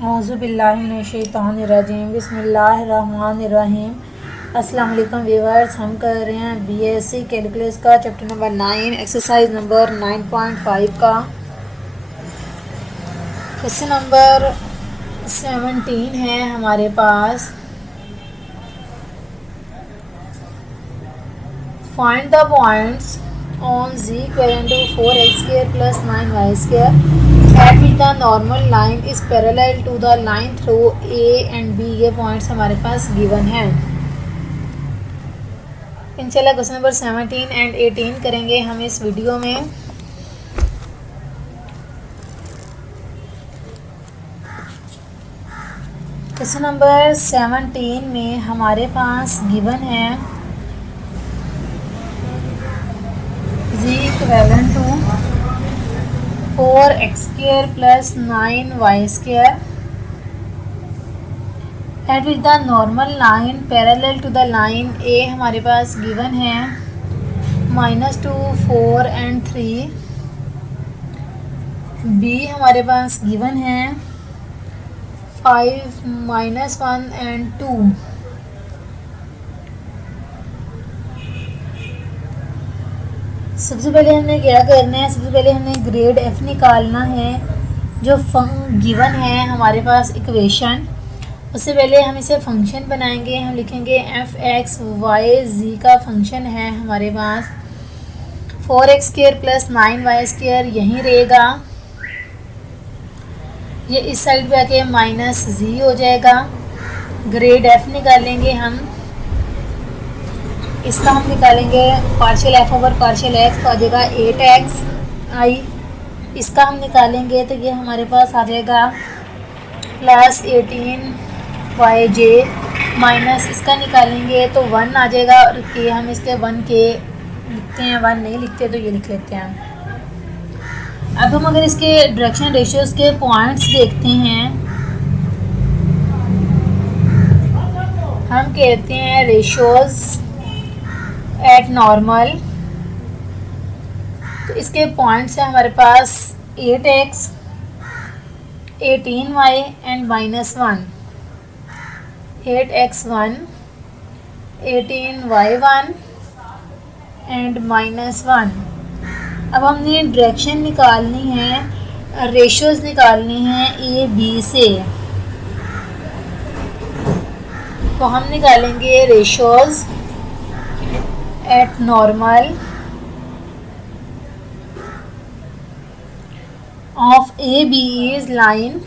औज़ुबिल्लाहिमिनश्शैतानिर्रजीम बिस्मिल्लाहिर्रहमानिर्रहीम। अस्सलाम वालेकुम व्यूअर्स, हम कर रहे हैं बीएससी कैलकुलस का चैप्टर नंबर 9 एक्सरसाइज नंबर 9.5 का क्वेश्चन नंबर 17 है हमारे पास। Find the points on z equivalent to 4x square plus 9y square at which the normal line is parallel to the line through a and b। ये points हमारे पास given हैं। इंशाल्लाह question number 17 and 18 करेंगे हम इस video में। Question number 17 में हमारे पास गिवन है z equivalent to 4x square plus 9y square at which the normal line parallel to the line A हमारे पास गिवन है -2 4 एंड 3। बी हमारे पास गिवन है 5 -1 एंड 2। सबसे पहले हमें क्या करना है, सबसे पहले हमें ग्रेड एफ निकालना है। जो गिवन है हमारे पास इक्वेशन, उससे पहले हम इसे फंक्शन बनाएंगे। हम लिखेंगे एफ एक्स वाई जी का फंक्शन है हमारे पास 4x square plus 9y square यहीं रहेगा। ये इस साइड पे आके माइनस जी हो जाएगा। ग्रेड एफ निकालेंगे हम, इसका हम निकालेंगे partial F over partial x, तो आ जाएगा 8x आई। इसका हम निकालेंगे तो ये हमारे पास आ जाएगा प्लस 18yj माइनस इसका निकालेंगे तो 1 आ जाएगा। और के हम इसके 1 के लिखते हैं, 1 नहीं लिखते तो ये लिख लेते हैं। अब हम अगर इसके डायरेक्शन रेशियोज के पॉइंट्स देखते हैं, हम कहते हैं रेशियोज एट नॉर्मल, तो इसके पॉइंट्स हैं हमारे पास 8x 18y and -1। 8x1 18y1 and -1। अब हमने डायरेक्शन निकालनी है, रेशियोज निकालनी है ए बी से, तो हम निकालेंगे ratios at normal of A B is line.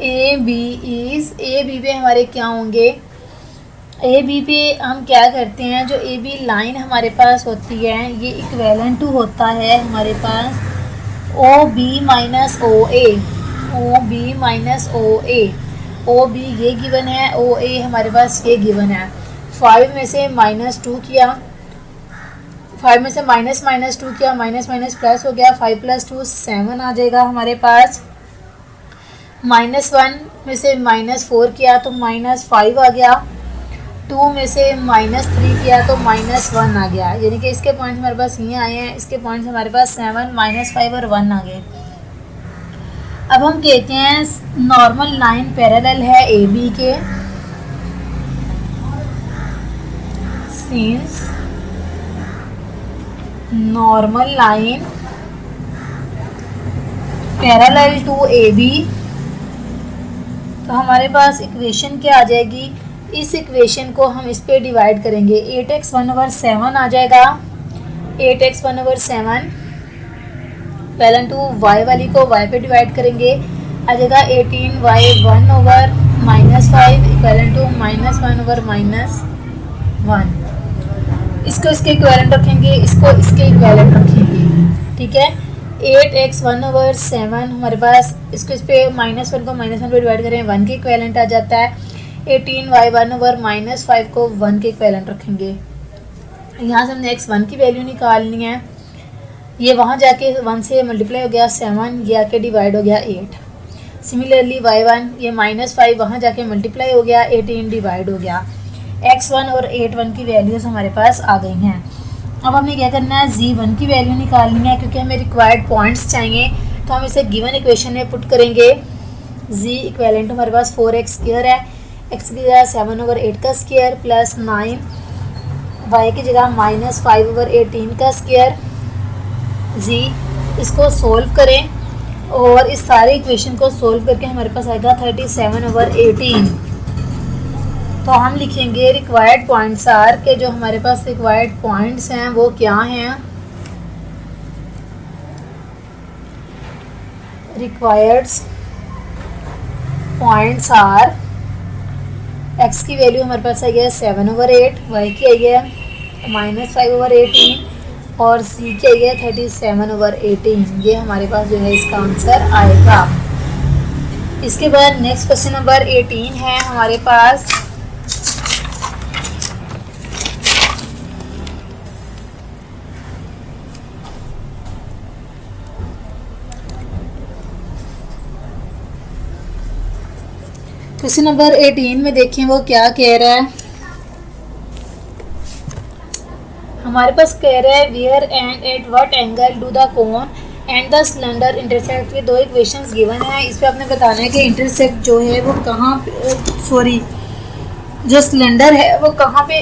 A B पे हमारे क्या होंगे, ए बी पे हम क्या करते हैं, जो ए बी लाइन हमारे पास होती है ये इक्वेलेंट टू होता है हमारे पास ओ बी माइनस ओ ए। ओ बी माइनस ओ ए, ओ बी ये गिवन है, ओ ए हमारे पास ये गिवन है। 5 में से -2 किया, 5 में से -2 किया, माइनस माइनस प्लस हो गया, 5 + 2 7 आ जाएगा हमारे पास। -1 में से -4 किया तो -5 आ गया। 2 में से -3 किया तो -1 आ गया। यानी कि इसके पॉइंट्स हमारे पास ये आए हैं, इसके पॉइंट्स हमारे पास 7 -5 और 1 आ गए। अब हम कहते हैं नॉर्मल लाइन पैरेलल है ए बी के, since normal line parallel to A B, तो हमारे पास इक्वेशन क्या आ जाएगी, इस इक्वेशन को हम इस पे डिवाइड करेंगे। 8x1/7 आ जाएगा, 8x1/7 पैरेलल टू y वाली को y पे डिवाइड करेंगे, आ जाएगा 18y1/-5 इक्वल टू -1/-1। इसको इसके इक्विवेलेंट रखेंगे, इसको इसके इक्विवेलेंट रखेंगे, ठीक है। 8x1/7 हमारे पास, इसको इस पे -1 को -1 पे डिवाइड करें 1 के इक्विवेलेंट आ जाता है। 18y1/-5 को 1 के इक्विवेलेंट रखेंगे। यहाँ से हमने x1 की वैल्यू निकालनी है, ये वहाँ जाके 1 से मल्टीप्लाई हो गया 7, ये आके डिवाइड हो गया 8। सिमिलरली y1 ये -5 वहाँ जाके मल्टीप्लाई हो गया, 18 डिवाइड हो गया। x1 और 8 की वैल्यूज़ हमारे पास आ गई हैं। अब हमें क्या करना है, z1 की वैल्यू निकालनी है, क्योंकि हमें रिक्वायर्ड पॉइंट्स चाहिए। तो हम इसे गिवन इक्वेशन में पुट करेंगे। जी इक्वेलेंट हमारे पास 4x स्क्वायर है, x की जगह 7/8 का स्क्वायर प्लस 9, y की जगह -5/18 का स्क्वायर। जी इसको सोल्व करें और इस सारे इक्वेशन को सोल्व करके हमारे पास आएगा 37/18। तो हम लिखेंगे रिक्वायर्ड पॉइंट्स आर के जो हमारे पास रिक्वायर्ड पॉइंट्स हैं वो क्या हैं। रिक्वायर्ड पॉइंट्स आर, x की वैल्यू हमारे पास आई है 7/8, y की आई है -5/18 और c की आई है 37/18। ये हमारे पास जो है इसका आंसर आएगा। इसके बाद नेक्स्ट क्वेश्चन नंबर 18 है हमारे पास। क्वेश्चन नंबर 18 में देखें वो क्या कह रहा है। हमारे पास कह रहा है where and at what angle do the cone and the cylinder intersect. ये दो इक्वेशंस गिवन है, इस पे आपने बताना है कि इंटरसेक्ट जो है वो कहाँ पे, जो सिलेंडर है वो कहाँ पे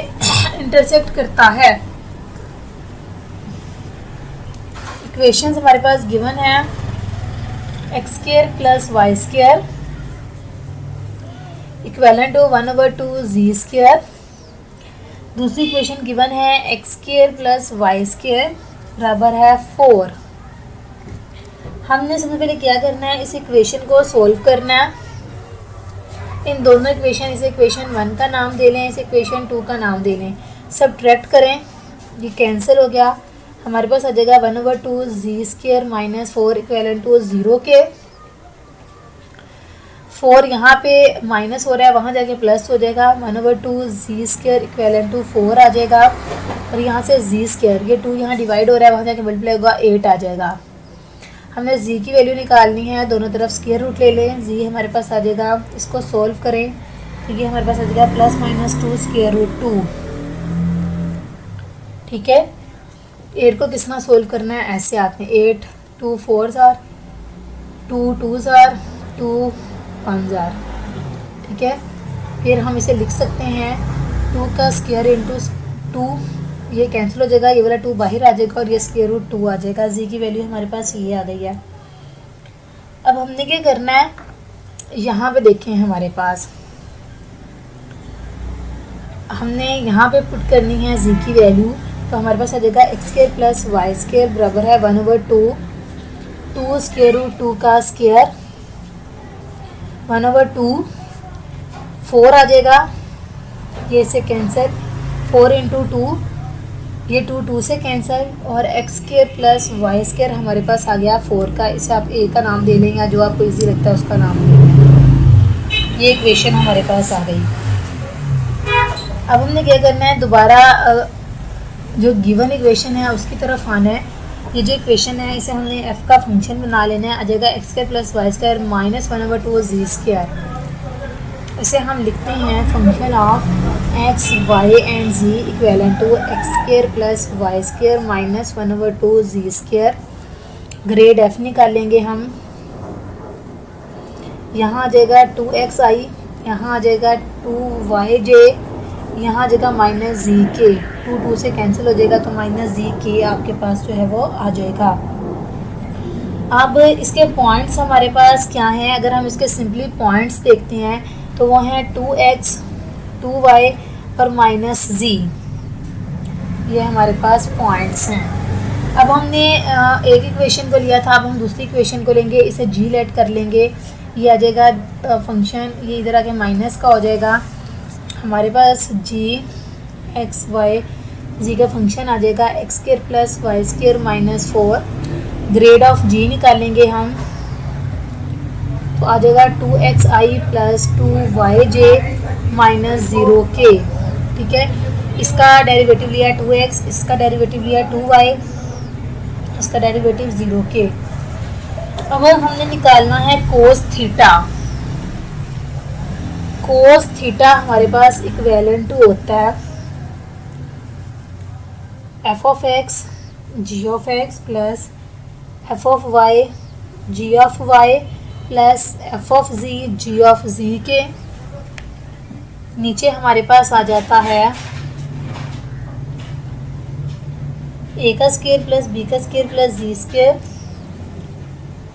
इंटरसेक्ट करता है। इक्वेशंस हमारे पास गिवन है x² + y² equivalent to 1/2 z²। दूसरी इक्वेशन गिवन है x² + y² बराबर है 4। हमने सबसे पहले क्या करना है, इस इक्वेशन को सोल्व करना है। इन दोनों इक्वेशन, इसे इक्वेशन 1 का नाम दे लें, इसे इक्वेशन 2 का नाम दे लें। सब्ट्रैक्ट करें, ये कैंसिल हो गया। हमारे पास आ जाएगा 1/2 z² - 4 इक्वेलेंट टू 0 के। 4 यहाँ पे माइनस हो रहा है, वहाँ जाके प्लस हो जाएगा। 1/2 z² इक्वेलेंट टू 4 आ जाएगा और यहाँ से z², ये 2 यहाँ डिवाइड हो रहा है, वहाँ जाके मल्टीप्लाई होगा 8 आ जाएगा। हमने z की वैल्यू निकालनी है, दोनों तरफ स्क्वायर रूट ले लें। z हमारे पास आ जाएगा, इसको सोल्व करें तो ये हमारे पास आ जाएगा +-2 √2। ठीक है, 8 को किस तरह सोल्व करना है, ऐसे आपने 8 2 4 आर 2 2 आर 2 5 आर। ठीक है, फिर हम इसे लिख सकते हैं 2 का स्क्वायर इंटू 2, ये कैंसिल हो जाएगा, ये वाला 2 बाहर आ जाएगा और ये स्क्वायर रूट 2 आ जाएगा। जी की वैल्यू हमारे पास ये आ गई है। अब हमने क्या करना है, यहाँ पे देखें हमारे पास हमने यहाँ पे पुट करनी है जी की वैल्यू। तो हमारे पास आ जाएगा x² + y² बराबर है 1/2 2 स्क्वायर रूट 2 का स्क्वायर 1/2 4 आ जाएगा, ये से कैंसिल 4 × 2, ये 2 से कैंसिल और x² + y² हमारे पास आ गया 4 का। इसे आप a का नाम दे लें या जो आपको इजी लगता है उसका नाम दे लें। ये इक्वेशन हमारे पास आ गई। अब हमने क्या करना है, दोबारा जो गिवन इक्वेशन है उसकी तरफ आना है। ये जो इक्वेशन है इसे हमने f का फंक्शन बना लेना है। आ जाएगा x² + y² - 1/2 z²। इसे हम लिखते हैं function of x, y and z equivalent to x² + y² - 1/2 z²। Grad f निकालेंगे हम। यहाँ आ जाएगा 2xi, यहाँ आ जाएगा 2yj, यहाँ आ जाएगा -zk। 2 से कैंसिल हो जाएगा तो -zk आपके पास जो है वो आ जाएगा। अब इसके पॉइंट्स हमारे पास क्या हैं, अगर हम इसके सिंपली पॉइंट्स देखते हैं तो वो हैं 2x 2y और -z। ये हमारे पास पॉइंट्स हैं। अब हमने एक इक्वेशन को लिया था, अब हम दूसरी इक्वेशन को लेंगे, इसे g लेट कर लेंगे। ये आ जाएगा फंक्शन, ये इधर आके माइनस का हो जाएगा। हमारे पास g x y g का फंक्शन आ जाएगा x² + y² - 4। Grade of g निकालेंगे हम तो आ जाएगा 2xi + 2yj - 0k। ठीक है, इसका डेरिवेटिव लिया 2x, इसका डेरिवेटिव लिया 2y, इसका डेरिवेटिव 0k। अब हमने निकालना है कोस थीटा। कोस थीटा हमारे पास इक्वेलेंट टू होता है f(x) g(x) + f(y) g(y) plus F of G G of G के। नीचे हमारे पास आ जाता है ए का स्क्वायर प्लस बी का square plus G square,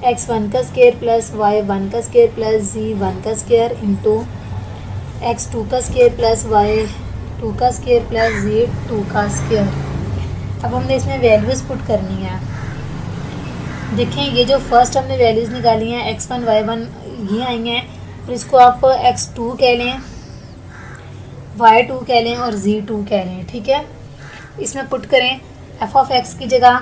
X one का स्क्वायर प्लस वाई वन का स्क्वायर प्लस जी वन का स्क्वायर इंटू एक्स टू का स्क्वायर प्लस वाई टू का स्क्वायर प्लस जी टू का स्क्वायर। अब हमने इसमें वैल्यूज़ पुट करनी है। देखें ये जो फर्स्ट हमने वैल्यूज़ निकाली हैं एक्स वन वाई वन ये आई हैं, और इसको आप एक्स टू कह लें, वाई टू कह लें और जी टू कह लें, ठीक है। इसमें पुट करें एफ ऑफ एक्स की जगह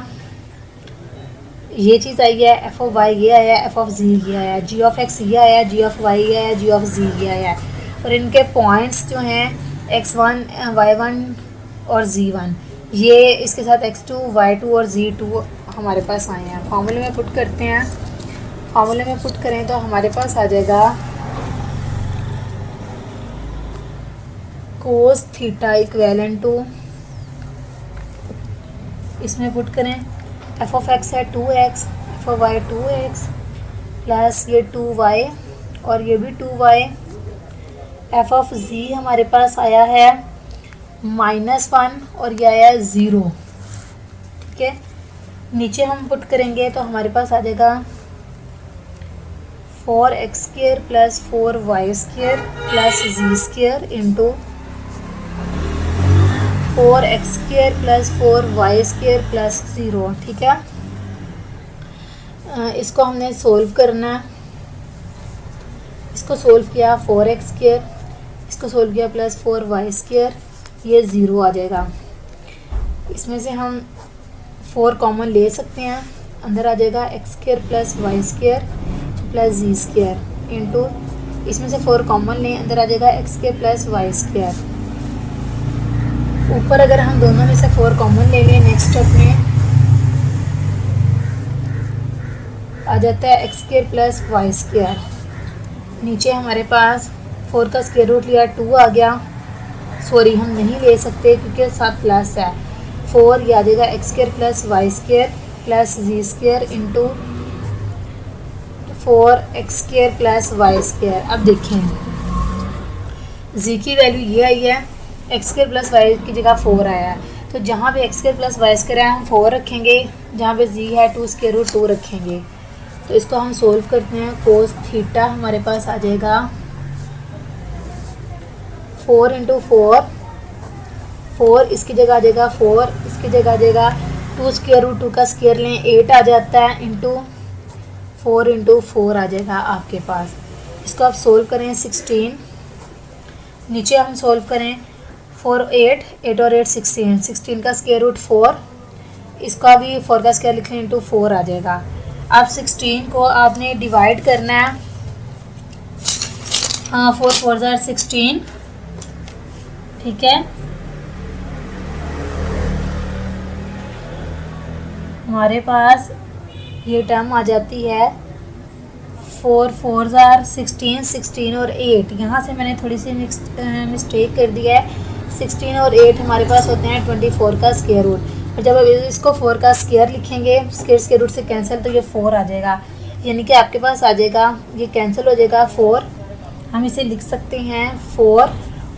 ये चीज़ आई है, एफ ऑफ वाई ये आया, एफ ऑफ जी ये आया, जी ऑफ एक्स ये आया, जी ऑफ वाई ये आया, जी ऑफ जी ये आया, और इनके पॉइंट्स जो हैं एक्स वन वाई वन और जी वन ये इसके साथ एक्स टू वाई टू और जी टू हमारे पास आए हैं। फॉर्मूले में पुट करते हैं, फॉर्मूले में पुट करें तो हमारे पास आ जाएगा कोस थीटा इक्वेलेंट टू, इसमें पुट करें एफ ऑफ एक्स है 2x, F of Y 2x plus ये 2y और ये भी 2y, एफ ऑफ जी हमारे पास आया है -1 और ये आया 0, ठीक है। नीचे हम पुट करेंगे तो हमारे पास आ जाएगा 4x² plus 4y² plus z² into 4x² plus 4y² plus 0, ठीक है। इसको हमने सोल्व करना है, इसको सोल्व किया 4x², इसको सोल्व किया प्लस 4y², ये 0 आ जाएगा। इसमें से हम 4 कॉमन ले सकते हैं, अंदर आ जाएगा x² plus y² plus z² into इसमें से 4 कॉमन लें, अंदर आ जाएगा x² प्लस y²। ऊपर अगर हम दोनों में से 4 कॉमन ले लें नेक्स्ट स्टेप में आ जाता है x² प्लस y²। नीचे हमारे पास 4 का स्क्वायर रूट लिया 2 आ गया, सॉरी हम नहीं ले सकते क्योंकि साथ प्लस है, 4 ये आ जाएगा x² plus y² plus z² into 4x² plus y²। अब देखें z की वैल्यू ये आई है, x² प्लस y की जगह 4 आया है, तो जहाँ पे x² प्लस y² है हम 4 रखेंगे, जहाँ पे z है 2 स्क्वायर रूट 2 रखेंगे। तो इसको हम सोल्व करते हैं, कोस थीटा हमारे पास आ जाएगा 4 इंटू 4, 4 इसकी जगह आ जाएगा 4, इसकी जगह आ जाएगा 2 स्क्वायर रूट 2 का स्क्वायर लें 8 आ जाता है, इंटू 4 इंटू 4 आ जाएगा आपके पास। इसको आप सोल्व करें 16, नीचे हम सोल्व करें 4 8 और 8 16 का स्क्वायर रूट 4, इसका भी 4 का स्क्वायर लिख लें इंटू 4 आ जाएगा। अब 16 को आपने डिवाइड करना है, हाँ 4 4 16, ठीक है। हमारे पास ये टर्म आ जाती है 4 4 16, 16 और 8, यहाँ से मैंने थोड़ी सी मिस्टेक कर दिया है, 16 और 8 हमारे पास होते हैं 24 का स्क्वायर रूट, और जब अब इसको 4 का स्क्वायर लिखेंगे स्क्वायर रूट से कैंसिल तो ये 4 आ जाएगा, यानी कि आपके पास आ जाएगा ये कैंसिल हो जाएगा 4, हम इसे लिख सकते हैं 4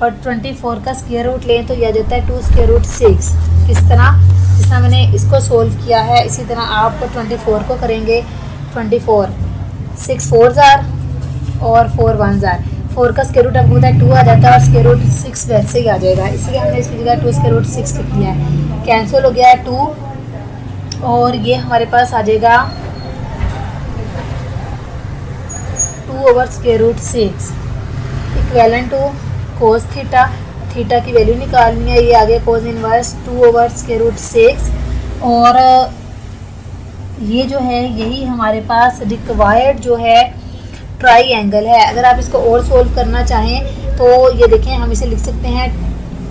और 24 का स्क्वायर रूट लें तो यह आ जाता है 2 स्क्वायर रूट 6। किस तरह, जिस तरह मैंने इसको सोल्व किया है इसी तरह आप 24 को करेंगे, 24 6 4 और 4 1 4 का स्क्वायर रूट अब होता है 2 आ जाता है, और स्क्वायर रूट 6 वैसे ही आ जाएगा, इसलिए हमने इसकी जगह 2 स्क्वायर रूट 6 लिख दिया है, कैंसिल हो गया है 2, और ये हमारे पास आ जाएगा 2 over square root 6 equivalent to cos theta, theta की वैल्यू निकालनी है, ये आ गया cos inverse 2 over square root 6, और ये जो है यही हमारे पास रिक्वायर्ड जो है ट्राइएंगल है। अगर आप इसको और सोल्व करना चाहें तो ये देखें हम इसे लिख सकते हैं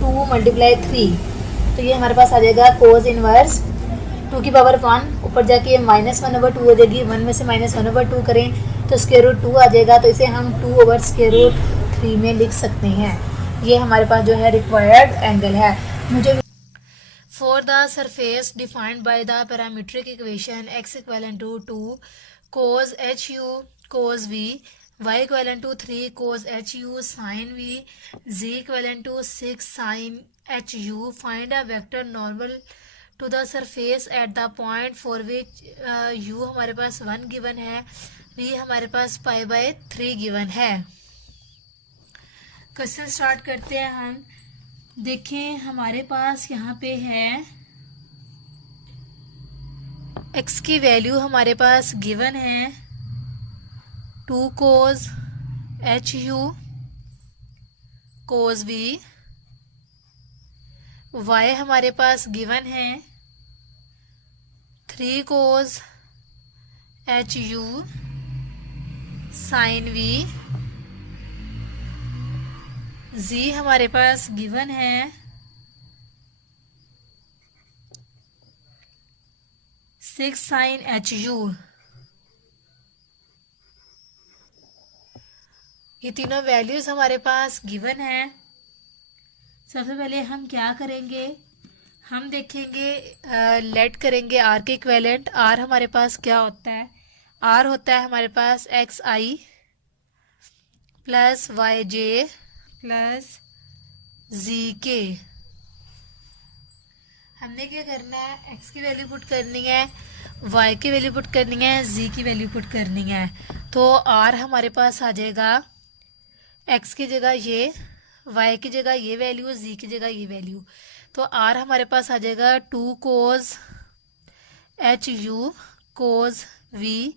2 × 3, तो ये हमारे पास आ जाएगा कोस इनवर्स 2 की पावर 1, ऊपर जाके -1/2 हो जाएगी, 1 में से -1/2 करें तो स्क्वायर रूट 2 आ जाएगा, तो इसे हम 2 ओवर स्क्वायर रूट 3 में लिख सकते हैं। ये हमारे पास जो है रिक्वायर्ड एंगल है। मुझे for the surface defined by the parametric equation x = 2 cos H U cos we, y equal to 3 cos H U sine we, z equal to 6 sine H u. Find a vector normal to the surface at the point for which u हमारे पास 1 given है, v हमारे पास π/3 given है। Question start करते हैं हम। देखें हमारे पास यहाँ पे है x की वैल्यू हमारे पास गिवन है 2 cos H U cos we, y हमारे पास गिवन है 3 cos H U sine we, z हमारे पास गिवन है 6 साइन एच यू। ये तीनों वैल्यूज हमारे पास गिवन है। सबसे पहले हम क्या करेंगे, हम देखेंगे लेट करेंगे आर के इक्विवेलेंट। आर हमारे पास क्या होता है, आर होता है हमारे पास एक्स आई प्लस वाई जे प्लस जी के। हमने क्या करना है, x की वैल्यू पुट करनी है, y की वैल्यू पुट करनी है, z की वैल्यू पुट करनी है। तो r हमारे पास आ जाएगा x की जगह ये, y की जगह ये वैल्यू, z की जगह ये वैल्यू। तो r हमारे पास आ जाएगा 2 cos H U cos v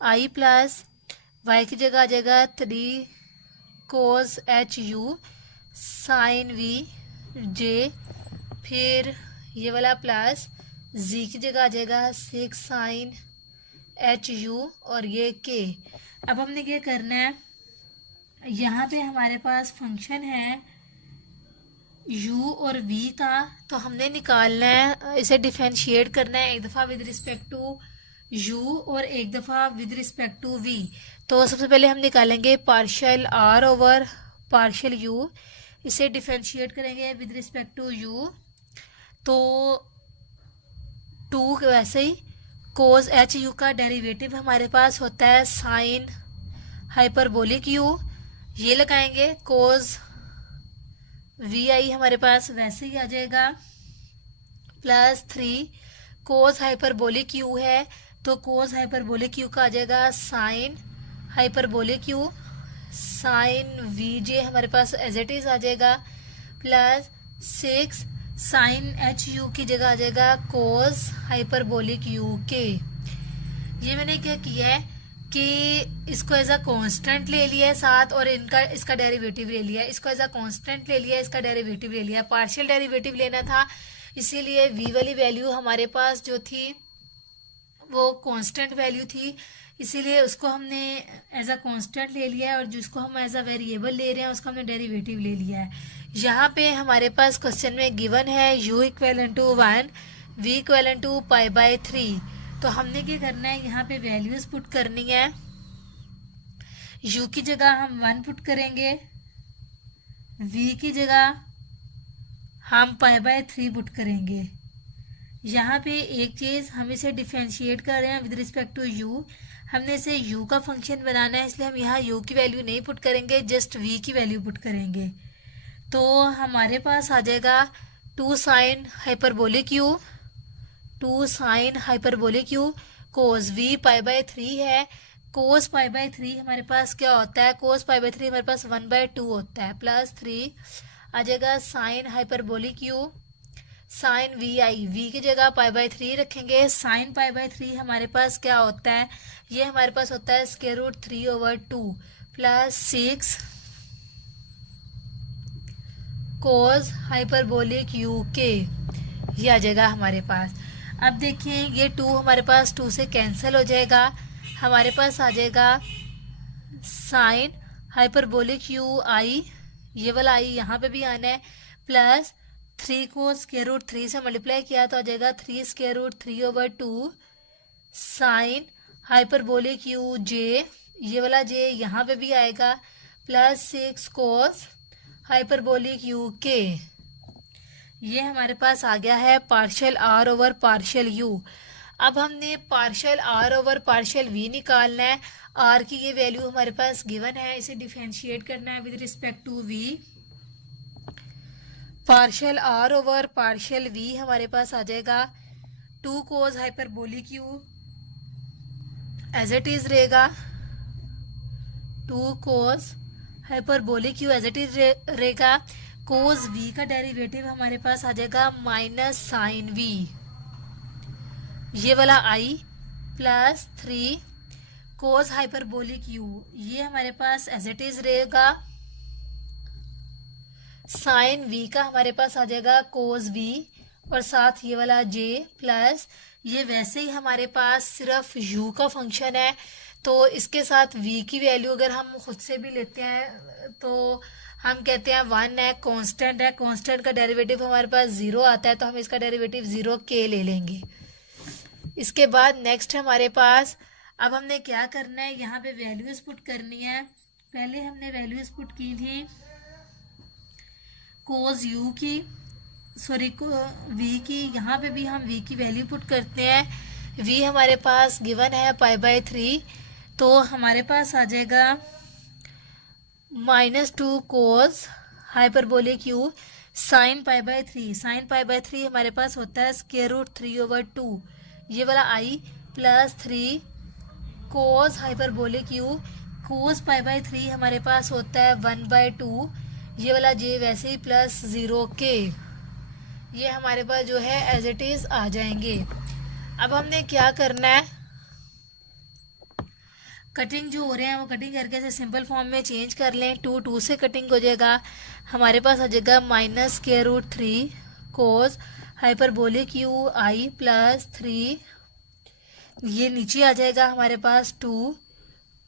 i प्लस y की जगह आ जाएगा 3 cos H U sine v j, फिर ये वाला प्लस z की जगह आ जाएगा 6 साइन एच यू और ये k। अब हमने क्या करना है, यहाँ पे हमारे पास फंक्शन है u और v का, तो हमने निकालना है, इसे डिफरेंशिएट करना है एक दफ़ा विद रिस्पेक्ट टू u और एक दफ़ा विद रिस्पेक्ट टू v। तो सबसे पहले हम निकालेंगे partial r over partial u, इसे डिफरेंशिएट करेंगे विद रिस्पेक्ट टू u। तो 2 वैसे ही कोस एच यू का डेरिवेटिव हमारे पास होता है साइन हाइपरबोलिक यू, ये लगाएंगे। कोस वी आई हमारे पास वैसे ही आ जाएगा प्लस 3 कोस हाइपरबोलिक यू है, तो कोस हाइपरबोलिक यू का आ जाएगा sine hyperbolic you sine V J हमारे पास एज इट इज आ जाएगा प्लस 6 साइन एच यू की जगह आ जाएगा कोस हाइपरबोलिक यू के। ये मैंने क्या किया है कि इसको एज अ कांस्टेंट ले लिया है साथ, और इसका डेरिवेटिव ले लिया है। इसको एज अ कांस्टेंट ले लिया है, इसका डेरिवेटिव ले लिया है। पार्शियल डेरिवेटिव लेना था, इसीलिए v वाली वैल्यू हमारे पास जो थी वो कांस्टेंट वैल्यू थी, इसीलिए उसको हमने एज अ कांस्टेंट ले लिया है, और जिसको हम एज अ वेरिएबल ले रहे हैं उसको हमने डेरिवेटिव ले लिया है। यहाँ पे हमारे पास क्वेश्चन में गिवन है u equal to 1 v equal to π/3। तो हमने क्या करना है, यहाँ पे वैल्यूज पुट करनी है। u की जगह हम 1 पुट करेंगे, v की जगह हम π/3 पुट करेंगे। यहाँ पे एक चीज़ हम इसे डिफरेंशिएट कर रहे हैं विद रिस्पेक्ट टू u, हमने इसे u का फंक्शन बनाना है, इसलिए हम यहाँ u की वैल्यू नहीं पुट करेंगे, जस्ट v की वैल्यू पुट करेंगे। तो हमारे पास आ जाएगा 2 sign hyperbolic you, 2 sign hyperbolic you cos v π/3 है। कोस π/3 हमारे पास क्या होता है, कोस π/3 हमारे पास 1/2 होता है, प्लस 3 आ जाएगा sine hyperbolic you sine v i, v की जगह π/3 रखेंगे। साइन π/3 हमारे पास क्या होता है, ये हमारे पास होता है √3/2 प्लस 6 कोस हाइपरबोलिक यू के, ये आ जाएगा हमारे पास। अब देखिए ये 2 हमारे पास 2 से कैंसिल हो जाएगा, हमारे पास आ जाएगा साइन हाइपरबोलिक यू आई, ये वाला आई यहाँ पे भी आना है, प्लस 3 को √3 से मल्टीप्लाई किया तो आ जाएगा 3√3/2 साइन हाइपरबोलिक यू जे, ये वाला जे यहाँ पे भी आएगा, प्लस 6 कोस हाइपरबोलिक यू के। ये हमारे पास आ गया है partial r over partial u. अब हमने partial r over partial v निकालना है। आर की ये वैल्यू हमारे पास गिवन है, इसे डिफरेंशिएट करना है with respect to v. Partial r over partial v हमारे पास आ जाएगा 2 cos hyperbolic u as it is रहेगा 2 cos hyperbolic u as it is रहेगा। कोस वी का डेरिवेटिव हमारे पास आ जाएगा माइनस साइन वी, ये वाला आई प्लस 3 कोस हाइपरबोलिक यू, ये हमारे पास एज इट इज रहेगा। साइन वी का हमारे पास आ जाएगा कोस वी और साथ ये वाला जे प्लस, ये वैसे ही हमारे पास सिर्फ u का फंक्शन है, तो इसके साथ v की वैल्यू अगर हम खुद से भी लेते हैं तो हम कहते हैं 1 है, कांस्टेंट है, कांस्टेंट का डेरिवेटिव हमारे पास 0 आता है, तो हम इसका डेरिवेटिव 0k ले लेंगे। इसके बाद नेक्स्ट हमारे पास, अब हमने क्या करना है, यहाँ पे वैल्यूज पुट करनी है। पहले हमने वैल्यूज पुट की थी कोस u की, सॉरी v की, यहाँ पे भी हम v की वैल्यू पुट करते हैं। v हमारे पास गिवन है π/3, तो हमारे पास आ जाएगा -2 cos hyperbolic u sine π/3। Sine π/3 हमारे पास होता है √3/2, ये वाला i plus 3 cos hyperbolic u, cos π/3 हमारे पास होता है 1/2, ये वाला j वैसे ही प्लस 0k, ये हमारे पास जो है एज इट इज आ जाएंगे। अब हमने क्या करना है, कटिंग जो हो रहे हैं वो कटिंग करके ऐसे सिंपल फॉर्म में चेंज कर लें। 2 से कटिंग हो जाएगा, हमारे पास आ जाएगा -√3 cos hyperbolic u i plus 3, ये नीचे आ जाएगा हमारे पास 2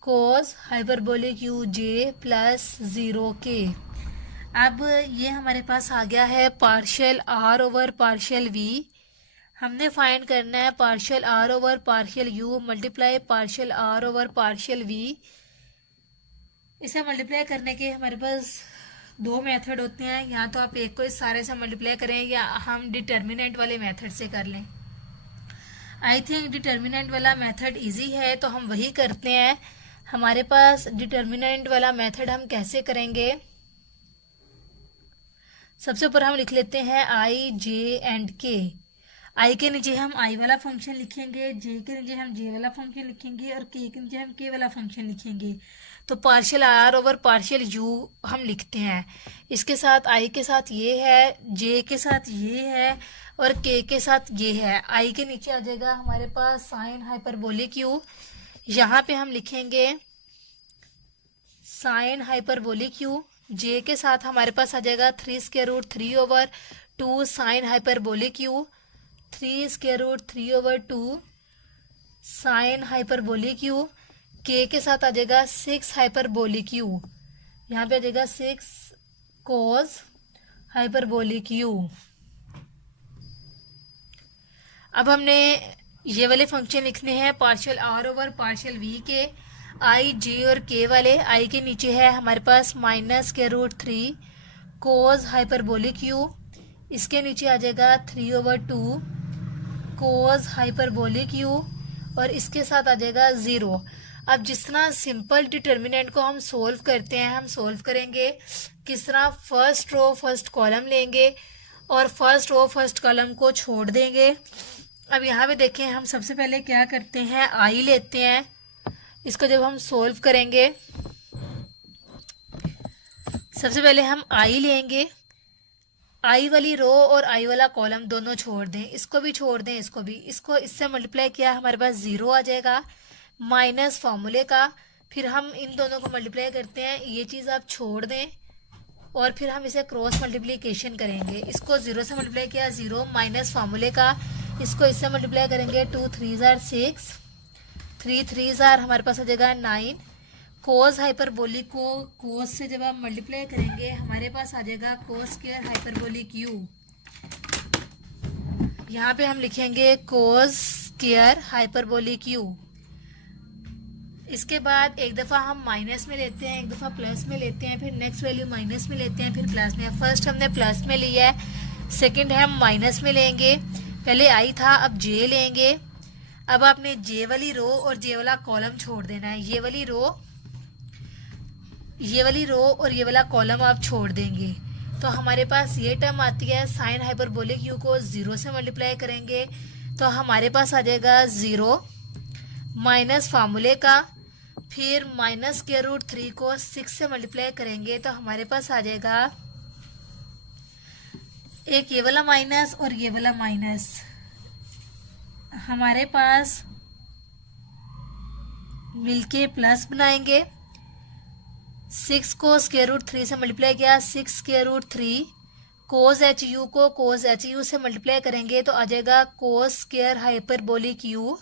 cos hyperbolic u j plus 0k। अब ये हमारे पास आ गया है partial r over partial v। हमने फाइंड करना है partial r over partial u multiply partial r over partial v। इसे मल्टीप्लाई करने के हमारे पास 2 मेथड होते हैं, या तो आप एक को इस सारे से मल्टीप्लाई करें या हम डिटर्मिनेंट वाले मेथड से कर लें। आई थिंक डिटर्मिनेंट वाला मेथड इजी है, तो हम वही करते हैं। हमारे पास डिटर्मिनेंट वाला मेथड हम कैसे करेंगे, सबसे ऊपर हम लिख लेते हैं i j and k। i के नीचे हम i वाला फंक्शन लिखेंगे, j के नीचे हम j वाला फंक्शन लिखेंगे और k के नीचे हम k वाला फंक्शन लिखेंगे। तो partial r over partial u हम लिखते हैं, इसके साथ i के साथ ये है, j के साथ ये है और k के साथ ये है। i के नीचे आ जाएगा हमारे पास साइन हाइपरबोलिक u, यहाँ पे हम लिखेंगे साइन हाइपरबोलिक u। j के साथ हमारे पास आ जाएगा 3√3/2 sine hyperbolic u, 3√3/2 sine hyperbolic u। k के साथ आ जाएगा 6 हाइपरबोलिक u, यहाँ पे आ जाएगा 6 cos हाइपरबोलिक u। अब हमने ये वाले फंक्शन लिखने हैं partial r over partial v के, i j और k वाले। i के नीचे है हमारे पास -√3 cos हाइपरबोलिक u, इसके नीचे आ जाएगा 3/2 cos हाइपरबोलिक u और इसके साथ आ जाएगा 0। अब जिस तरह सिंपल डिटर्मिनेंट को हम सोल्व करते हैं, हम सोल्व करेंगे किस तरह, फर्स्ट रो फर्स्ट कॉलम लेंगे और फर्स्ट रो फर्स्ट कॉलम को छोड़ देंगे। अब यहाँ पे देखें, हम सबसे पहले क्या करते हैं, i लेते हैं, इसको जब हम सोल्व करेंगे सबसे पहले हम i लेंगे, i वाली रो और i वाला कॉलम दोनों छोड़ दें, इसको भी छोड़ दें, इसको भी, इसको इससे मल्टीप्लाई किया हमारे पास 0 आ जाएगा माइनस फॉर्मूले का। फिर हम इन दोनों को मल्टीप्लाई करते हैं, ये चीज़ आप छोड़ दें और फिर हम इसे क्रॉस मल्टीप्लिकेशन करेंगे। इसको 0 से मल्टीप्लाई किया 0 माइनस फॉर्मूले का, इसको इससे मल्टीप्लाई करेंगे 2 3 * 6, 3 3 हमारे पास आ जाएगा 9। कोस हाइपरबोलिक को कोस से जब आप मल्टीप्लाई करेंगे हमारे पास आ जाएगा कोस स्क्वायर हाइपरबोलिक u। यहाँ पे हम लिखेंगे कोस स्क्वायर हाइपरबोलिक u। इसके बाद एक दफ़ा हम माइनस में लेते हैं, एक दफ़ा प्लस में लेते हैं, फिर नेक्स्ट वैल्यू माइनस में लेते हैं, फिर प्लस में। फर्स्ट हमने प्लस में लिया है, सेकंड है हम माइनस में लेंगे। पहले i था, अब j लेंगे, अब आपने जे वाली रो और जे वाला कॉलम छोड़ देना है। ये वाली रो और ये वाला कॉलम आप छोड़ देंगे तो हमारे पास ये टर्म आती है साइन हाइपरबोलिक यू को 0 से मल्टीप्लाई करेंगे तो हमारे पास आ जाएगा 0 माइनस फार्मूले का, फिर माइनस स्क्वायर रूट 3 को 6 से मल्टीप्लाई करेंगे तो हमारे पास आ जाएगा एक ये वाला माइनस और ये वाला माइनस। हमारे पास मिलके प्लस बनाएंगे। 6 को स्क्वायर रूट 3 से मल्टीप्लाई किया, 6 square root 3 cos H you को कोस एच यू से मल्टीप्लाई करेंगे तो आ जाएगा कोस स्क्वायर हाइपरबोलिक यू।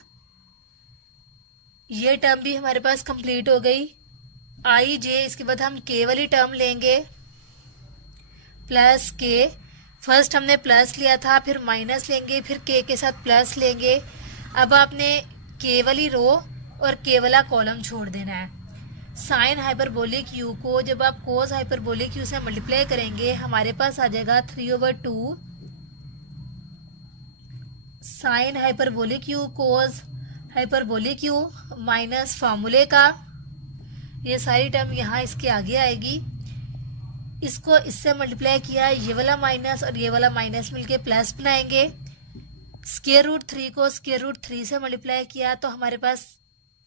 ये टर्म भी हमारे पास कंप्लीट हो गई। आई जे, इसके बाद हम के वाली टर्म लेंगे प्लस के। फर्स्ट हमने प्लस लिया था, फिर माइनस लेंगे, फिर के साथ प्लस लेंगे। अब आपने के वाली रो और के वाला कॉलम छोड़ देना है। साइन हाइपरबोलिक यू को जब आप कोस हाइपरबोलिक यू से मल्टीप्लाई करेंगे हमारे पास आ जाएगा 3/2 sign hyperbolic you cos hyperbolic you minus फार्मूले का। ये सारी टर्म यहाँ इसके आगे आएगी। इसको इससे मल्टीप्लाई किया, ये वाला माइनस और ये वाला माइनस मिलके प्लस बनाएंगे। स्क्वायर रूट 3 को स्क्वायर रूट 3 से मल्टीप्लाई किया तो हमारे पास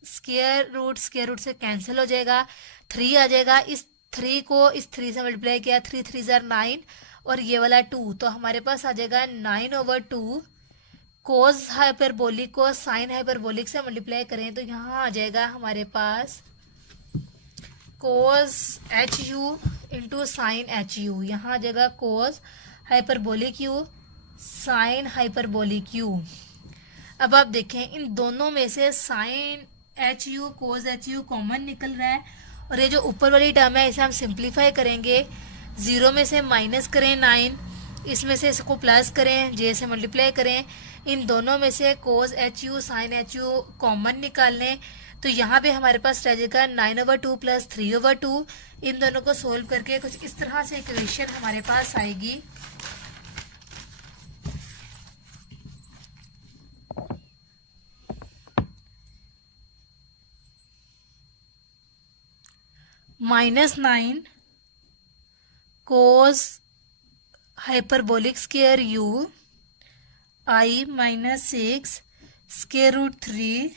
स्क्वायर रूट से कैंसिल हो जाएगा, 3 आ जाएगा। इस 3 को इस 3 से मल्टीप्लाई किया, 3 3 ज़ार 9 और ये वाला 2 तो हमारे पास आ जाएगा 9/2। कोस हाइपरबोलिक को साइन हाइपरबोलिक से मल्टीप्लाई करें तो यहाँ आ जाएगा हमारे पास cos H U into sine H U. यहाँ आ जाएगा cos hyperbolic you sine hyperbolic U. अब आप देखें इन दोनों में से sine H U cos H U common निकल रहा है और ये जो ऊपर वाली टर्म है इसे हम सिंप्लीफाई करेंगे। 0 में से माइनस करें 9, इसमें से इसको प्लस करें, जे से मल्टीप्लाई करें। इन दोनों में से cos H you sine H U common निकाल लें तो यहाँ पे हमारे पास रह जाएगा 9/2 प्लस 3/2। इन दोनों को सोल्व करके कुछ इस तरह से इक्वेशन हमारे पास आएगी। -9 cos hyperbolic square you I -6 square root 3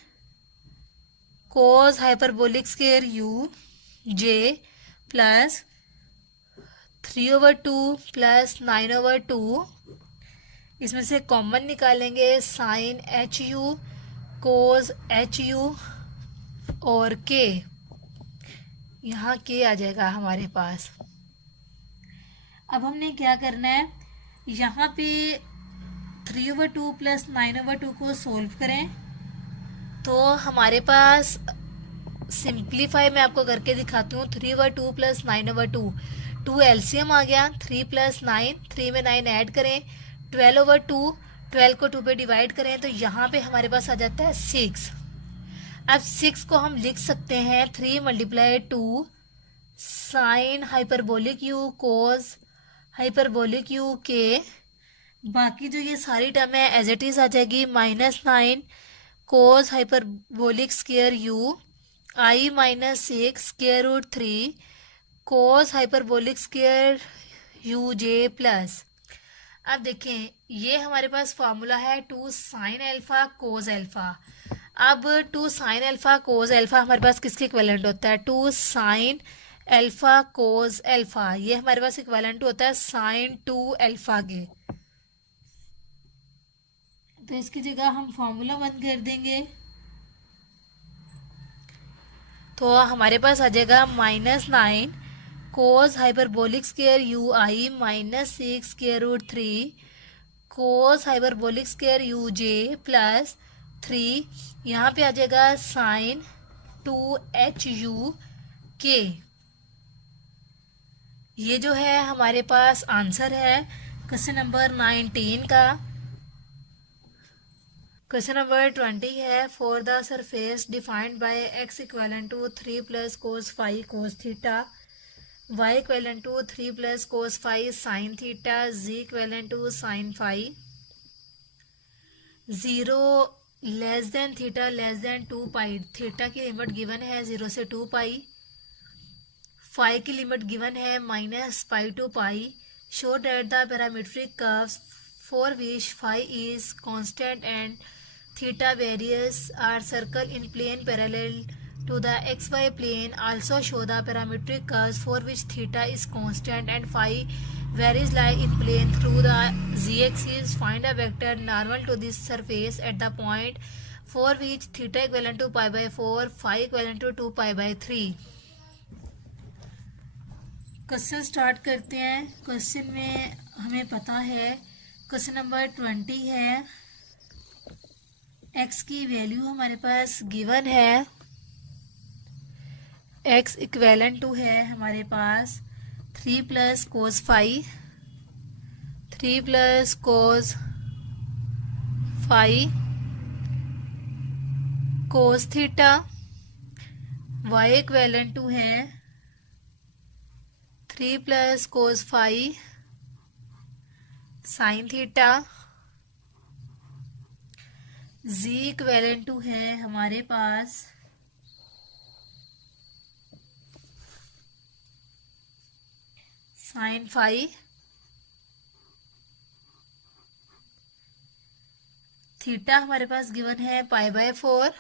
cos hyperbolic square you J plus 3/2 plus 9/2। इसमें से कॉमन निकालेंगे sine H U cos H U और के। यहाँ के आ जाएगा हमारे पास। अब हमने क्या करना है, यहाँ पे 3/2 प्लस 9/2 को सोल्व करें तो हमारे पास सिंप्लीफाई मैं आपको करके दिखाती हूँ। 3/2 प्लस 9/2 2 एलसीएम आ गया, 3 प्लस 9, 3 में 9 ऐड करें 12/2, 12 को 2 पे डिवाइड करें तो यहाँ पे हमारे पास आ जाता है 6। अब 6 को हम लिख सकते हैं 3 × 2 sign hyperbolic you cos hyperbolic you के। बाकी जो ये सारी टर्म है एज इट इज आ जाएगी। -9 cos hyperbolic square you I -6 square root 3 cos hyperbolic square you J plus. अब देखें ये हमारे पास फॉर्मूला है 2 साइन अल्फा कोस अल्फा। अब 2 साइन अल्फा कोस अल्फा हमारे पास किसके इक्विवेलेंट होता है, 2 साइन अल्फा कोस अल्फा। ये हमारे पास इक्विवेलेंट होता है साइन 2 अल्फा के। तो इसकी जगह हम फॉर्मूला बंद कर देंगे तो हमारे पास आ जाएगा -9 cos hyperbolic square you I -6 square root 3 cos hyperbolic square you J plus 3। यहाँ पे आ जाएगा साइन 2HU के। ये जो है हमारे पास आंसर है क्वेश्चन नंबर 19 का। क्वेश्चन नंबर 20 है for the surface defined by x equivalent to 3 plus cos 5 cos theta, y equivalent to 3 plus cos 5 sine theta, z equivalent to sine 5, 0 less than theta less than 2 pi, theta की limit given है 0 से 2 pi, phi की limit given है minus pi to pi, show that the parametric curves for which phi is constant and theta various are circle in plane parallel to the xy plane. Also show the parametric curves for which theta is constant and phi varies lie in plane through the z-axis. Find a vector normal to this surface at the point for which theta equivalent to pi by 4, phi equivalent to 2 pi by 3. Question start करते हैं। Question में हमें पता है, question number 20 है, x की value हमारे पास गिवन है, x इक्वेलेंट टू है हमारे पास 3 plus cos phi, 3 plus cos phi cos theta, y equivalent to है 3 plus cos phi sine theta, z equivalent to है हमारे पास साइन फाई, थीटा हमारे पास गिवन है पाई बाय 4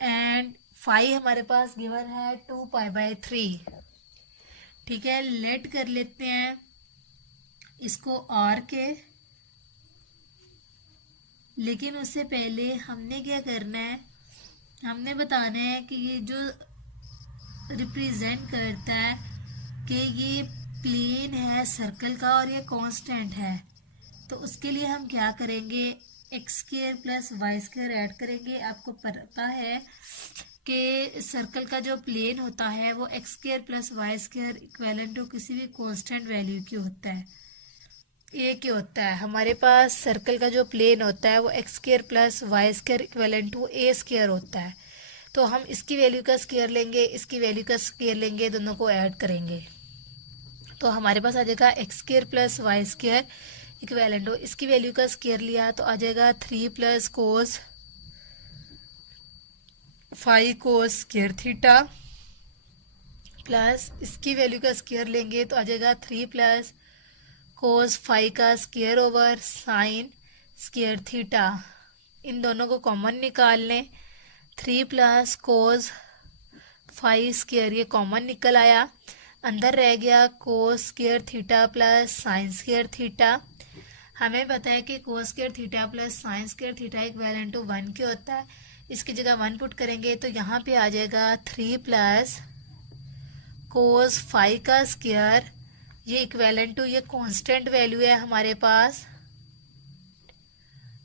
एंड फाई हमारे पास गिवन है 2 पाई बाय 3। ठीक है, लेट कर लेते हैं इसको और के, लेकिन उससे पहले हमने क्या करना है, हमने बताना है कि ये जो रिप्रेजेंट करता है कि ये प्लेन है सर्कल का और ये कांस्टेंट है, तो उसके लिए हम क्या करेंगे, x square plus y square add करेंगे। आपको पता है कि सर्कल का जो प्लेन होता है वो x square plus y square equivalent to किसी भी कांस्टेंट वैल्यू की होता है, ए के होता है। हमारे पास सर्कल का जो प्लेन होता है वो x square plus y square equivalent to a square होता है। तो हम इसकी वैल्यू का स्क्वायर लेंगे, इसकी वैल्यू का स्क्वायर लेंगे, दोनों को ऐड करेंगे तो हमारे पास आ जाएगा x square plus y square equivalent to, इसकी वैल्यू का स्क्वायर लिया तो आ जाएगा 3 plus cos phi cos square theta, plus इसकी वैल्यू का स्क्वायर लेंगे तो आ जाएगा 3 प्लस कोस फाई का square over sine square theta. इन दोनों को कॉमन निकाल लें, 3 प्लस कोस फाई स्क्वायर ये कॉमन निकल आया, अंदर रह गया cos square theta plus sine square theta. हमें पता है कि cos square theta plus sine square theta equivalent to 1 के होता है, इसकी जगह 1 पुट करेंगे तो यहाँ पे आ जाएगा 3 प्लस कोस फाई का स्क्वायर, ये इक्विवेलेंट टू ये कांस्टेंट वैल्यू है हमारे पास,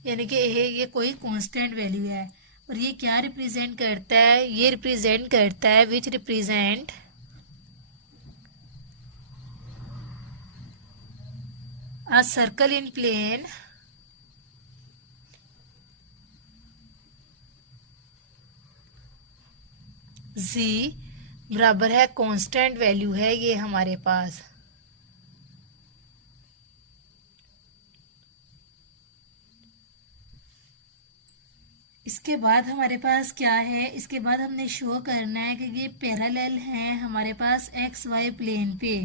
यानी कि ये कोई कांस्टेंट वैल्यू है। और ये क्या रिप्रेजेंट करता है, ये रिप्रेजेंट करता है which represent a circle in plane z बराबर है कांस्टेंट वैल्यू है ये हमारे पास। इसके बाद हमारे पास क्या है, इसके बाद हमने शो करना है कि ये पैरेलल है हमारे पास एक्स वाई प्लेन पे।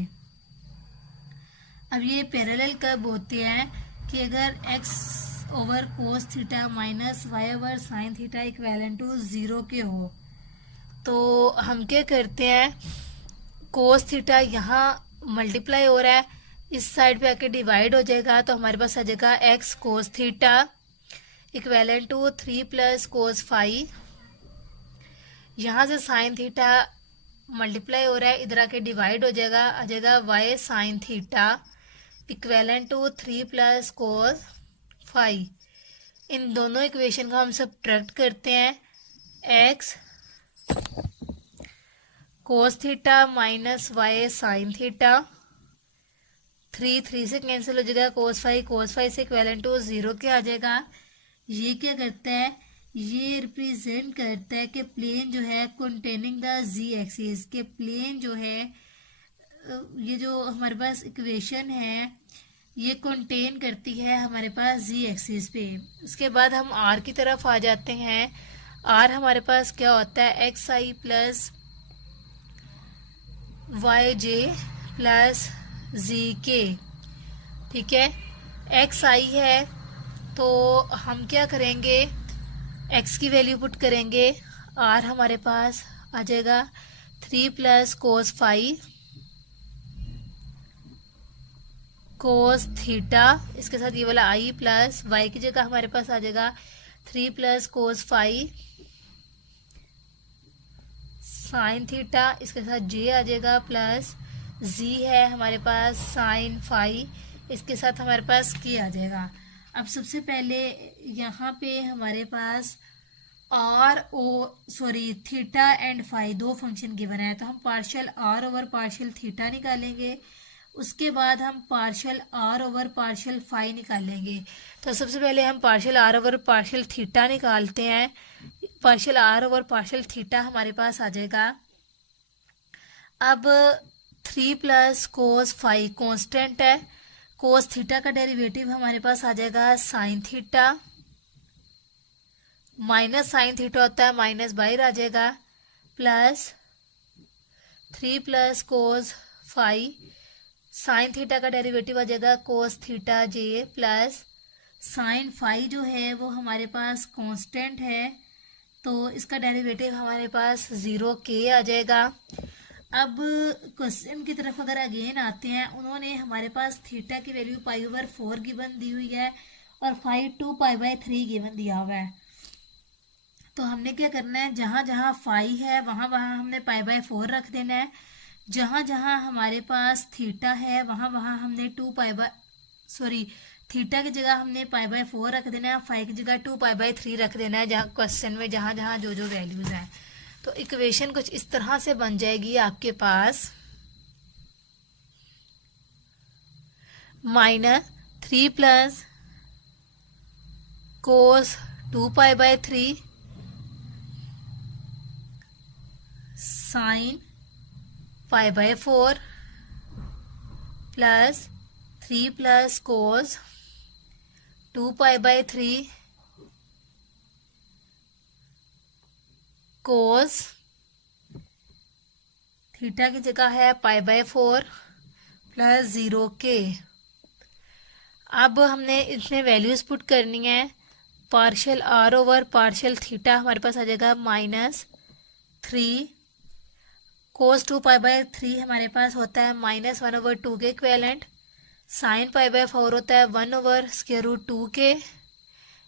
अब ये पैरेलल कब होते हैं कि अगर x over cos theta minus y over sine theta equivalent to 0 के हो, तो हम क्या करते हैं, कोस थीटा यहाँ मल्टीप्लाई हो रहा है, इस साइड पे आके डिवाइड हो जाएगा तो हमारे पास आ जाएगा x cos theta equivalent to 3 plus cos phi, यहाँ से साइन थीटा मल्टीप्लाई हो रहा है, इधर आके डिवाइड हो जाएगा, आ जाएगा y sine theta equivalent to 3 plus cos phi. इन दोनों इक्वेशन को हम सब्ट्रैक्ट करते हैं, x cos theta minus y sine theta, 3 से कैंसिल हो जाएगा, कोस फाई से इक्विवेलेंट टू 0 के आ जाएगा। ये क्या करता है, ये रिप्रेजेंट करता है कि प्लेन जो है कंटेनिंग द z एक्सिस, के प्लेन जो है, ये जो हमारे पास इक्वेशन है ये कंटेन करती है हमारे पास जी एक्सिस पे। उसके बाद हम आर की तरफ आ जाते हैं। आर हमारे पास क्या होता है, एक्स आई प्लस वाई जे प्लस जी के। ठीक है, एक्स आई है तो हम क्या करेंगे, एक्स की वैल्यू पुट करेंगे। आर हमारे पास आ जाएगा 3 प्लस कोस फाइव कोस थीटा, इसके साथ ये वाला आई प्लस वाई की जगह हमारे पास आ जाएगा 3 प्लस कोस फाइव साइन थीटा, इसके साथ जे आ जाएगा प्लस जी है हमारे पास साइन फाइव, इसके साथ हमारे पास के आ जाएगा। अब सबसे पहले यहाँ पे हमारे पास थीटा एंड फाई दो फंक्शन गिवन है, तो हम partial r over partial theta निकालेंगे। उसके बाद हम partial r over partial phi निकालेंगे। तो सबसे पहले हम partial r over partial theta निकालते हैं। Partial r over partial theta हमारे पास आ जाएगा। अब 3 प्लस कोस फाइव कॉन्स्टेंट है, कोस थीटा का डेरिवेटिव हमारे पास आ जाएगा sine theta, minus sine theta होता है माइनस बाहर आ जाएगा, प्लस 3 प्लस कोस फाइव साइन थीटा का डेरिवेटिव आ जाएगा cos theta j plus sign five जो है वो हमारे पास कांस्टेंट है, तो इसका डेरिवेटिव हमारे पास 0 के आ जाएगा। अब क्वेश्चन की तरफ अगर अगेन आते हैं, उन्होंने हमारे पास थीटा की value pi over 4 given the हुई है और फाइव 2 पाई बाई 3 गिवन दिया हुआ है। तो हमने क्या करना है, जहाँ जहाँ फाइव है वहाँ वहाँ हमने पाई बाई 4 रख देना है, जहाँ जहाँ हमारे पास थीटा है वहाँ वहाँ हमने थीटा की जगह हमने पाई बाई 4 रख देना है, फाइव की जगह 2 पाई बाई 3 रख देना है, जहाँ क्वेश्चन में जहाँ जहाँ जो जो वैल्यूज हैं। तो इक्वेशन कुछ इस तरह से बन जाएगी आपके पास, -3 plus cos 2 pi by 3 sine pi by 4 plus 3 plus cos 2 pi by 3 cos theta की जगह है पाई बाई 4 प्लस 0 के। अब हमने इसमें वैल्यूज पुट करनी है। Partial r over partial theta हमारे पास आ जाएगा -3 कोस 2 पाई बाई 3 हमारे पास होता है -1 ओवर 2 के इक्विवेलेंट, साइन पाई बाई 4 होता है 1 ओवर स्क्वायर रूट 2 के,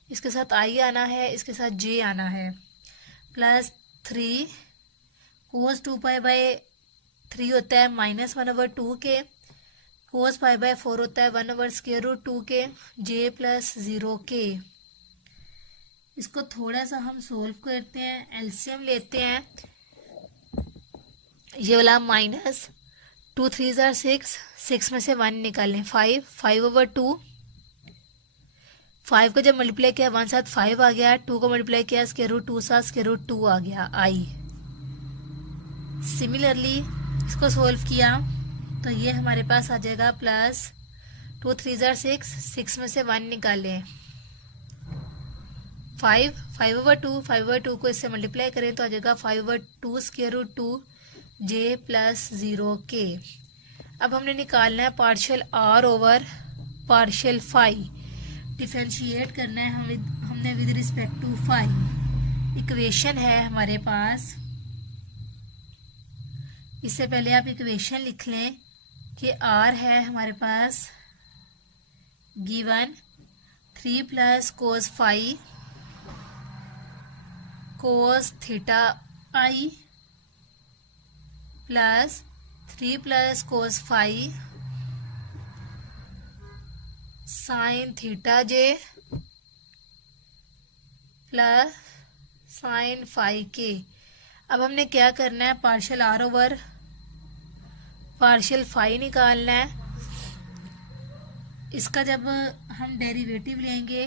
इसके साथ आई आना है, इसके साथ जे आना है, प्लस 3 कोस 2 पाई बाई 3 होता है -1 ओवर 2 के, कोस पाई बाई 4 होता है 1 ओवर स्क्वायर रूट 2 के, जे प्लस 0 के। इसको थोड़ा सा हम सोल्व करते हैं, एलसीएम लेते हैं। ये वाला -2 3 जार 6 में से 1 निकालें 5 ओवर 2, 5 को जब मल्टीप्लाई किया 1 साथ 5 आ गया, 2 को मल्टीप्लाई किया स्क्वायर रूट 2 साथ स्क्वायर रूट 2 आ गया आई। सिमिलरली इसको सोल्व किया तो ये हमारे पास आ जाएगा +2 3 जार 6 में से 1 निकालें 5 ओवर 2 को इससे मल्टीप्लाई करें तो आ जाएगा 5 over 2 square root 2 j plus 0 के। अब हमने निकालना है partial r over partial phi, differentiate करना है हमने with respect to phi. Equation है हमारे पास, इससे पहले आप इक्वेशन लिख लें कि आर है हमारे पास given 3 plus cos phi cos theta i plus 3 plus cos phi sine theta j plus sine phi के। अब हमने क्या करना है, partial r over partial phi निकालना है। इसका जब हम डेरिवेटिव लेंगे,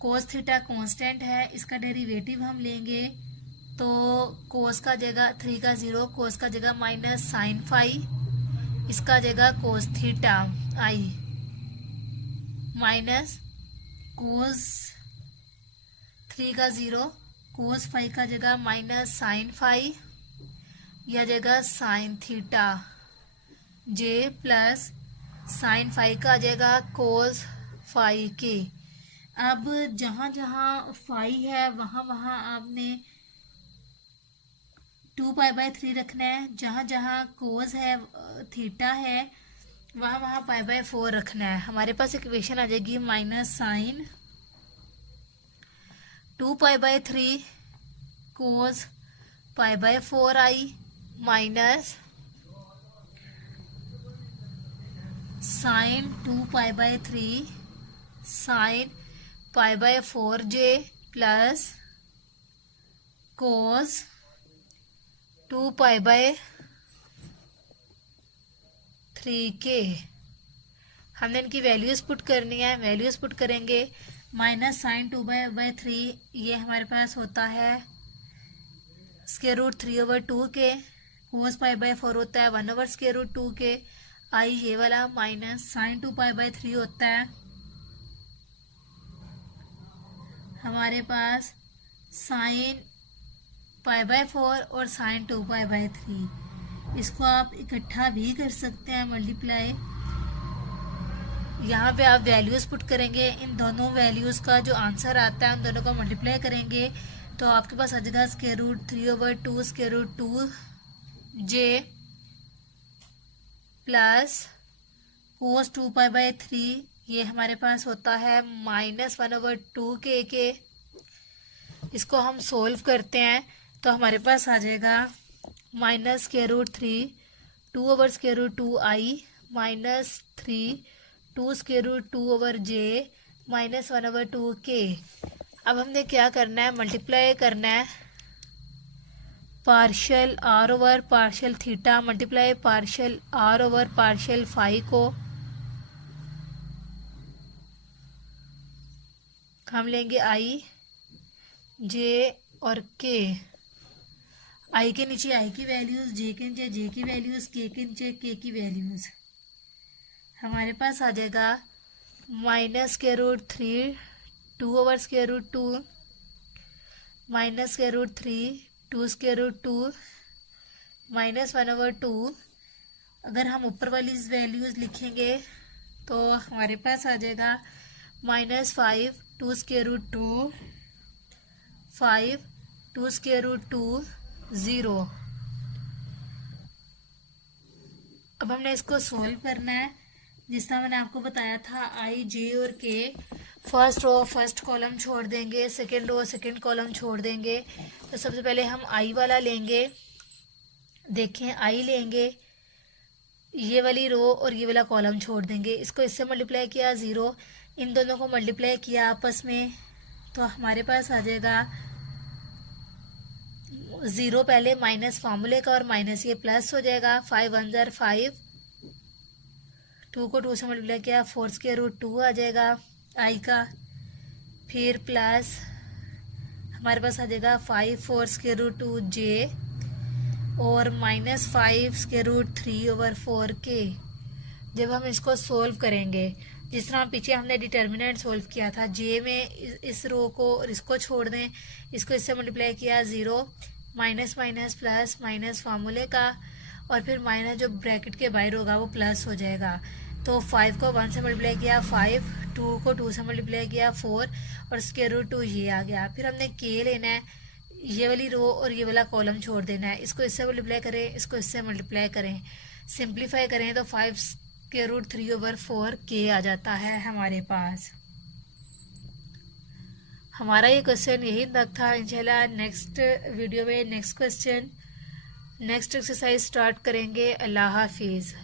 कोस थीटा कांस्टेंट है, इसका डेरिवेटिव हम लेंगे तो कोस का जगह 3 का 0, कोस का जगह माइनस साइन फाई, इसका जगह कोस थीटा आई। माइनस कोस 3 का 0, कोस 5 का जगह माइनस साइन 5 या जगह sign theta j plus sign 5 का आ जाएगा कोस 5 के। अब जहाँ जहाँ 5 है वहाँ वहाँ आपने 2π/3 रखना है, जहाँ जहाँ कोस है थीटा है वहाँ वहाँ π/4 रखना है। हमारे पास इक्वेशन आ जाएगी माइनस साइन 2π/3 कोस π/4 आई माइनस साइन 2π/3 साइन π/4 जे प्लस कोस 2π/3 के। हमने इनकी वैल्यूज पुट करनी है, वैल्यूज पुट करेंगे। माइनस साइन 2π/3 ये हमारे पास होता है √3/2 के, कोस π/4 होता है 1/√2 के, आई ये वाला माइनस साइन 2π/3 होता है हमारे पास साइन π/4 और साइन 2π/3। इसको आप इकट्ठा भी कर सकते हैं मल्टीप्लाई। यहाँ पे आप वैल्यूज पुट करेंगे, इन दोनों वैल्यूज का जो आंसर आता है उन दोनों को मल्टीप्लाई करेंगे तो आपके पास आ जाएगा √3/2 जे प्लस कोस 2π/3 ये हमारे पास होता है माइनस 1/2 के। इसको हम सोल्व करते हैं तो हमारे पास आ जाएगा माइनस √3 2/√2 आई माइनस 3 2/√2 जे माइनस 1/2 के। अब हमने क्या करना है, मल्टीप्लाई करना है partial r over partial theta multiply partial r over partial phi को हम लेंगे i j और k। i के नीचे i की वैल्यूज, j के नीचे j की वैल्यूज, k के नीचे k की वैल्यूज। हमारे पास आ जाएगा माइनस √3 2/√2 माइनस √3 2/√2 माइनस 1/2। अगर हम ऊपर वाली वैल्यूज लिखेंगे तो हमारे पास आ जाएगा माइनस 5 2/√2 5 2/√2 0। अब हमने इसको सोल्व करना है जिस तरह मैंने आपको बताया था। आई जे और के फर्स्ट रो फर्स्ट कॉलम छोड़ देंगे, सेकेंड रो सेकेंड कॉलम छोड़ देंगे। तो सबसे पहले हम आई वाला लेंगे, देखें आई लेंगे, ये वाली रो और ये वाला कॉलम छोड़ देंगे। इसको इससे मल्टीप्लाई किया 0, इन दोनों को मल्टीप्लाई किया आपस में तो हमारे पास आ जाएगा 0 पहले माइनस फार्मूले का और माइनस ये प्लस हो जाएगा। 5 1 जार 5, 2 को 2 से मल्टीप्लाई किया 4/√2 आ जाएगा आई का। फिर प्लस हमारे पास आ जाएगा 5 4/√2 जे और माइनस 5/√3/4 के। जब हम इसको सोल्व करेंगे जिस तरह पीछे हमने डिटर्मिनेंट सोल्व किया था, जे में इस रो को और इसको छोड़ दें, इसको इससे मल्टीप्लाई किया 0 माइनस माइनस प्लस माइनस फार्मूले का और फिर माइनस जो ब्रैकेट के बाहर होगा वो प्लस हो जाएगा। तो 5 को 1 से मल्टीप्लाई किया 5, 2 को 2 से मल्टीप्लाई किया 4 और √2 ये आ गया। फिर हमने के लेना है, ये वाली रो और ये वाला कॉलम छोड़ देना है। इसको इससे मल्टीप्लाई करें, इसको इससे मल्टीप्लाई करें, सिंप्लीफाई करें तो 5/√3/4 के आ जाता है हमारे पास। हमारा ये क्वेश्चन यही तक था। इंशाल्लाह नेक्स्ट वीडियो में next question next exercise start करेंगे। अल्लाह हाफिज़।